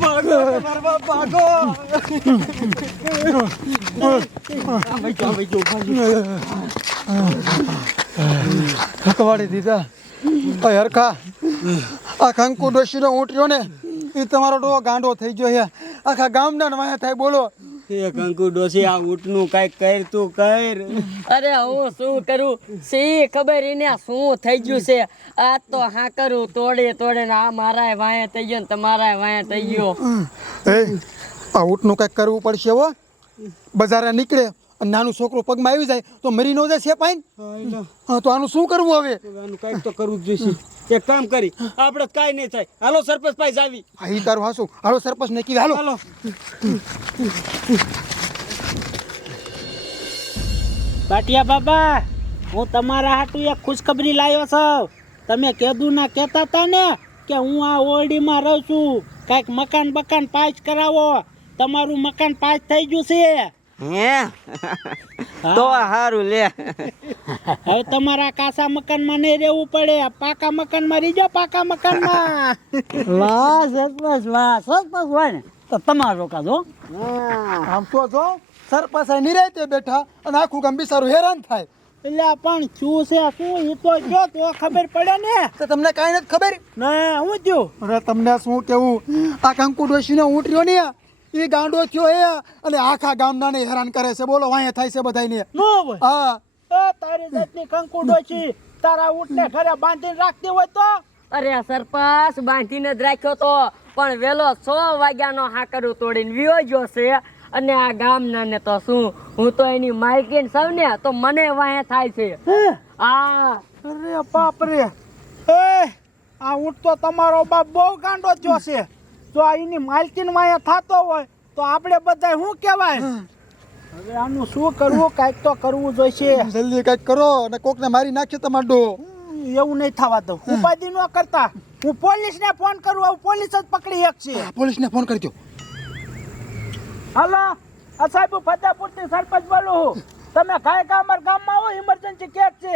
ભાગો તમારા બાપ ભાગો થકવાડી દીધા ભાઈ હરખા આ કંકુ ડોશીનો ઊંટ્યો ને એ તમારો ડો ગાંડો થઈ ગયો છે આખા ગામના વાયા થાય બોલો એ કંકુ ડોસી આ ઊંટનું કઈક કર તું કર અરે હું શું કરું સી ખબર એને શું થઈ ગયું છે આ તો હા કરું તોડે ને આ મારાય વાયા થઈ ગયો ને તમારાય વાયા થઈ ગયો એ આ ઊંટનું કંઈક કરવું પડશે હો બજારે નીકળે અને નાનું છોકરું પગમાં આવી જાય તો મરી ન જાય સેપાઈન હા તો આનું શું કરવું હવે આનું કઈક તો કરવું જ જોઈશે એક કામ કરી આપણે કાઈ નહીં થાય હાલો સરપંચ પાસે જાવી હા ઈ તારું હાસું હાલો સરપંચ ને કીધું હાલો હાલો બાટિયા બાબા હું તમારા હાટુ એક ખુશખબરી લાવ્યો છું તમે કીધું ના કહેતા હતા ને કે હું આ ઓરડીમાં રહું છું કાંઈક મકાન પાસ કરાવો તમારું મકાન પાસ થઈ ગયું છે હે તો હારું લે હવે તમારા કાચા મકાનમાં નહીં રહેવું પડે પાકા મકાનમાં રહીજો પાકા મકાનમાં વાહ સરપંચ હોય ને તો તમારો કાઢો આમ તો જો સરપંચ નિરાયતે બેઠા અને આખું ગામ બિચારું હેરાન થાય એટલે પણ શું છે શું એ તો જો તો ખબર પડે ને તો તમને કાંઈ નથી ખબર ના હું થયું અરે તમને શું કેવું આ કંકુ ડોશીનો ઊંટ્યો ને એ ગાંડો થયો હે અને આખા ગામનાને હેરાન કરે છે બોલો વાંહે થાય છે બધાયને નો હોય હા તારી જાતની કંકુ ડોશી તારા ઊંટને ઘરે બાંધીને રાખતી હોય તો અરે સરપંચ બાંધીને જ રાખ્યો તો પણ વેલો 6 વાગ્યાનો હાકરું તોડીને વિયો ગયો છે અને આ ગામના ને તો શું હું તો એની માલકીન સૌ ને તો મને વાહે થાય છે આ અરે બાપ રે એ આ ઊંટ તો તમારો બાપ બહુ ગાંડો થયો છે જો આ એની માલકીન વાયા થતો હોય તો આપણે બધા શું કહેવાય હવે આનું શું કરવું કાંઈક તો કરવું જોઈશે જલ્દી કંઈક કરો અને કોકને મારી નાખ્યો તમારો ડો એવું નહીં થવા દઉં ઉપાધિ ન કરતા હું પોલીસને ફોન કરું હવે પોલીસ જ પકડી એક છે પોલીસને ફોન કરજો હાલો આ સાહેબ ફતેપુરથી સરપંચ બોલું છું તમે કાંઈ અમારા ગામમાં આવો ઇમરજન્સી કેસ છે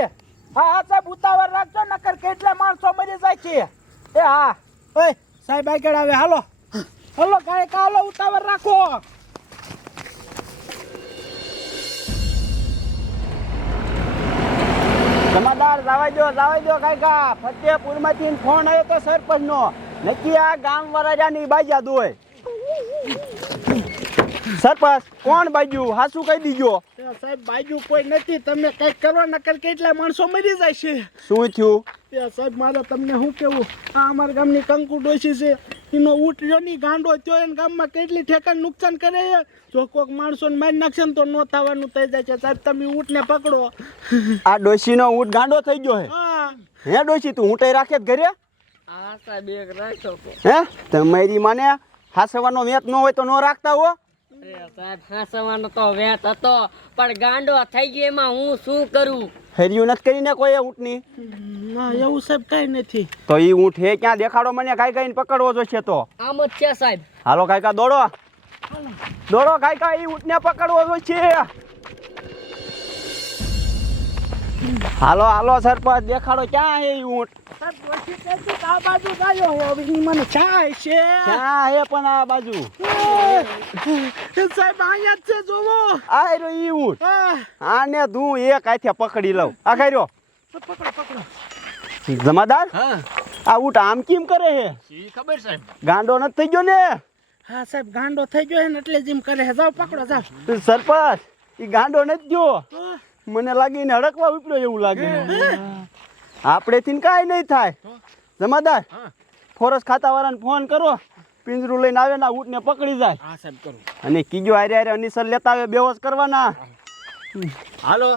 હા હા સાહેબ ઉતાવળ રાખજો નકર કેટલા માણસો મરી જાય છે એ હા ઓય સાહેબ આગળ આવે હાલો હાલો કાંઈ હાલો ઉતાવળ રાખો જમાદાર જવા દો કાંઈકા ફતેપુરમાંથી ફોન આવ્યો તો સરપંચનો નક્કી આ ગામ વરાજાની બાજા દોય સરપંચ કોણ બાજુ હાસુ કહી દીજો સાહેબ બાજુ કોઈ નથી તમે કઈક કરો નકર કેટલા માણસો મરી જાય છે શું થયું સાહેબ મારે તમને શું કેવું આ અમારા ગામની કંકુ ડોશી છે એનો ઊંટ જોની ગાંડો થયો એને ગામમાં કેટલી ઠેકાણ નુકસાન કરે જો કોઈક માણસોને મારી નાખશે ને તો ન થવાનું થઈ જાય છે સાહેબ તમે ઊંટને પકડો આ ડોશીનો ઊંટ ગાંડો થઈ ગયો હે હા હે ડોશી તું ઊંટે રાખે જ ઘરે આ સાહેબ એક રાખ્યો તો હે તમારી માને હાસવાનો વેત ન હોય તો ન રાખતા હો અરે સાહેબ હાસવાનો તો વેત હતો પણ ગાંડો થઈ ગયો એમાં હું શું કરું ફેર્યું નથી કરીને કોઈ ઊંટની ના એવું સાહેબ કઈ નથી તો ઈ ઊંટ હે ક્યાં દેખાડો મને કાઈ કાઈને પકડવો જોઈશે તો આમ જ છે સાહેબ હાલો કાકા દોડો કાકા ઈ ઊંટને પકડવો જોઈશે હાલો સરપંચ દેખાડો ક્યાં હે ઈ ઊંટ સાહેબ ડોશી કહેતી આ બાજુ ગાયો હે હવે ઈ મને છાય છે ક્યાં હે પણ આ બાજુ સાહેબ અહીંયા જ છે જોવો આ રહ્યો ઈ ઊંટ હા આને તું એક હાથે પકડી લઉં આ કર્યો પકડો જમાદાર હા આ ઊંટ આમ કેમ કરે હે ઈ ખબર સાહેબ ગાંડો નથી થઈ ગયો ને હા સાહેબ ગાંડો થઈ ગયો હે ને એટલે જીમ કરે હે જાઓ પકડો જાઓ સરપંચ ઈ ગાંડો નથી ગયો તો મને લાગીને હડકવા ઉપડ્યો એવું લાગે આપણેથી કાંઈ નહીં થાય જમાદાર ફોરેસ્ટ ખાતાવાળાને ફોન કરો પિંજરું લઈને આવે ને ઊંટને પકડી જાય હા સાહેબ કરું અને કીજો હારે અનિસર લેતા આવે બેહોશ કરવાના હાલો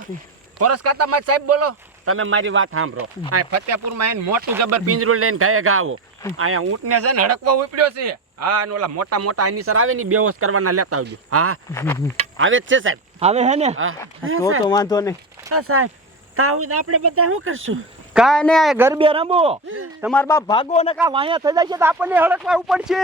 ફોરેસ્ટ ખાતામાં સાહેબ બોલો તમે મારી વાત સાંભળો આ ફતેપુરમાં એને મોટું જબર પિંજરું લઈને ગાયે ગાવો અહીંયા ઊંટને છે ને હડકવા ઉપડ્યો છે હા ને ઓલા મોટા અનિસર આવે ને બેહોશ કરવાના લેતા આવજો હા આવે જ છે સાહેબ આવે હે ને હા તો વાંધો નહીં હા સાહેબ તાવ આપણે બધા શું કરશું કાંઈ નહીં ગરબે રમો તમારા બાપ ભાગો ને કા વાયા થઈ જાય છે તો આપણને હડકવા ઉપડશે